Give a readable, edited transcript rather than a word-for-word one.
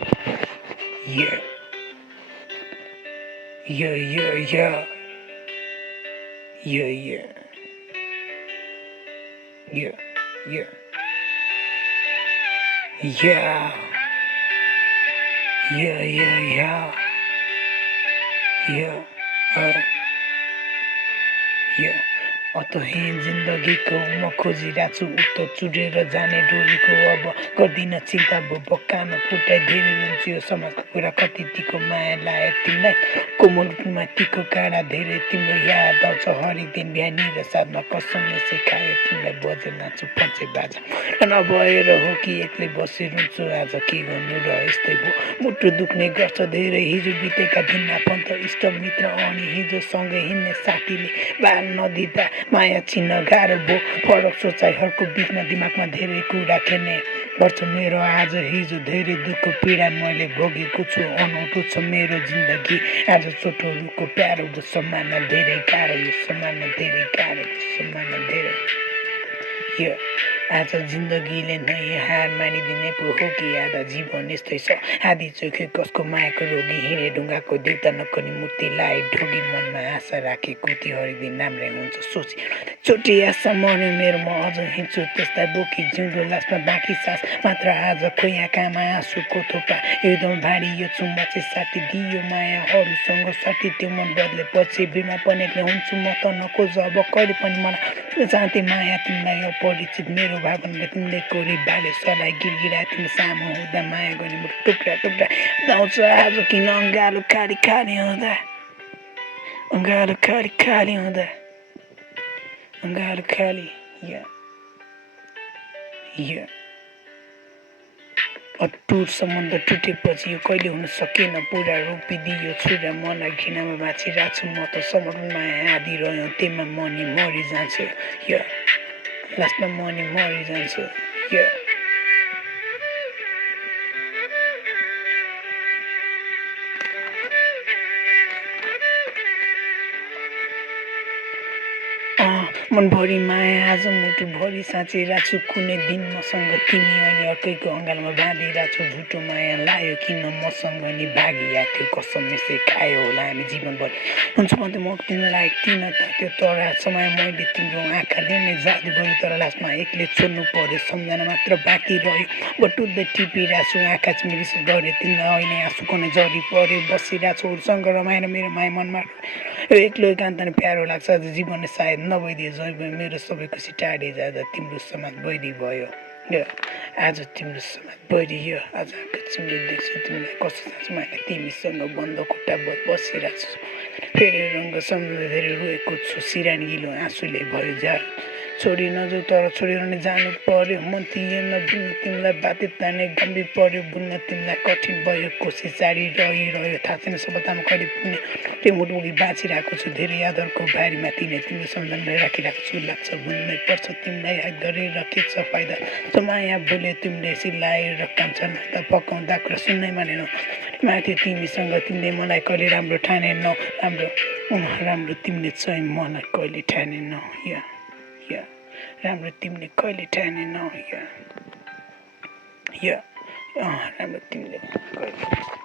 Yeah, yeah, yeah, yeah, yeah, yeah, yeah, yeah, yeah, yeah, yeah, yeah, yeah, yeah. अतहीन जिन्दगीको म खोजिरहेको छु उतो चुडेर जाने डोरीको अब गर्दिन चिन्ता भो कान फुटाइ धेरै रुन्छु यो समाजको कुरा कति तिको माया लायो तिमीलाई कोमल रूपमा तिको काँडा धेरै तिम्रो याद आउँछ हरेक दिन बिहानी र साथमा कसमले सिकायो तिमीलाई बजेर नाच्छु पञ्चे बाजा र नभएर हो कि एक्लै बसिरहन्छु आज के गर्नु र यस्तै भयो मुटु दुख्ने गर्छ धेरै हिजो बितेका दिन आफन्त इष्ट मित्र अनि हिजो सँगै हिँड्ने साथीले बाल नदिँदा माया चिन्न गाह्रो भयो फरक सोचाइहरूको बिचमा दिमागमा धेरै कुरा खेल्ने गर्छ मेरो आज हिजो धेरै दुःख पीडा मैले भोगेको छु अनौठो छ मेरो जिन्दगी आज छोटोहरूको प्यारो जो सम्मान धेरै गाह्रो यो सम्मान धेरै गाह्रो सम्मान धेरै यो आज जिन्दगीले नै हार मानिदिने पो हो कि आधा जीवन यस्तै छ आधी चोखे कसको मायाको रोगी हिँडे ढुङ्गाको देउता नकनी मूर्ति लाए ढोगी मनमा आशा राखेको त्यो हरेक दिन राम्रै हुन्छ सोची चोटी आशा मर्यो मेरो म अझ हिँड्छु त्यस्ता बोकी जिउँदो लासमा बाँकी सास मात्र आज खोइ आँखामा आँसुको थोपा एकदम भाँडियो छु म चाहिँ साथी दियो मायाहरूसँग साथी त्यो मन बदलेपछि भिडमा पनि एक्लै हुन्छु म त नखोज अब कहिले पनि मलाई चाहन्थे माया तिमीलाई अपरिचित मेरो भावनाले तिमीले कोरी बाले सलाई गिरगिरा तिमी सामु हुँदा माया गर्ने मुटु टुक्रा टुक्रा दाउँछ आज किन अँगालो खाली खाली हुँदा अँगालो खाली खाली हुँदा अँगालो खाली या अटुट सम्बन्ध टुटेपछि यो कहिले हुन सकेन पुरा रोपिदियो छुरा मलाई घृणामा बाँचिरहेको छु म त समर्पणमा आदि रह्यो त्यसमा मनी मरि जान्छु या लास्टमा मनी मरि जान्छु या मनभरि माया आज मुटुभरि साँचिरहेको छु कुनै दिन मसँग तिमी अहिले अर्कैको अँगालोमा बाँधिरहेको छु झुटो माया लायो किन मसँग नि भागिया थियो कसम यसै खायो होला हामी जीवनभरि हुन्छ म त म तिमीलाई किन त्यो तरा समय मैले तिम्रो आँखाले नै जादु गर्यो तर लास्टमा एक्लै छोड्नु पर्यो सम्झना मात्र बाँकी रह्यो बटुल्दै टिपिरहेको छु आँखा चाहिँ विश्वास गरेँ तिमीलाई अहिले आँसुको नै जरी पऱ्यो बसिरहेको छु अरूसँग रमाएर मेरो माया मनमा एक्लो एकान्त नै प्यारो लाग्छ आज जीवनले सायद नभइदियो जय भयो मेरो सबै खुसी टाढी जाँदा तिम्रो समाज बहिरी भयो आज तिम्रो समाज बहिरियो आज आँखा चिम्ले देख्छु तिमीलाई कस्तो छ मैले तिमीसँग बन्द खुट्टा बसिरहेको छु फेरि रङ्ग सम्झँदै धेरै रोएको छु सिरानी गिलो आँसुले भयो जा छोडी नजाऊ तर छोडेर नै जानु पर्यो मन थिएन बुझ्नु तिमीलाई बाध्य ताने गम्भीर पर्यो बुझ्न तिमीलाई कठिन भयो कोसिस जारी रहिरह्यो थाहा छैन सफलतामा कहिले पुग्ने त्यो मुटुमुखी बाँचिरहेको छु धेरै यादहरूको भारीमाथि नै तिम्रो सम्झना राखिरहेको छु लाग्छ बुझ्नै पर्छ तिमीलाई याद गरेर के छ फाइदा माया बोल्यो तिमीले सिलाएर कान्छ न त पकाउँदा कुरा सुन्नै मानेनौ माथि तिमीसँग तिमीले मलाई कहिले राम्रो ठानेनौ राम्रो तिमीले चाहिँ मलाई कहिले ठानेनौ राम्रो तिमीले कहिले ठानेनौ राम्रो तिमीले कहिले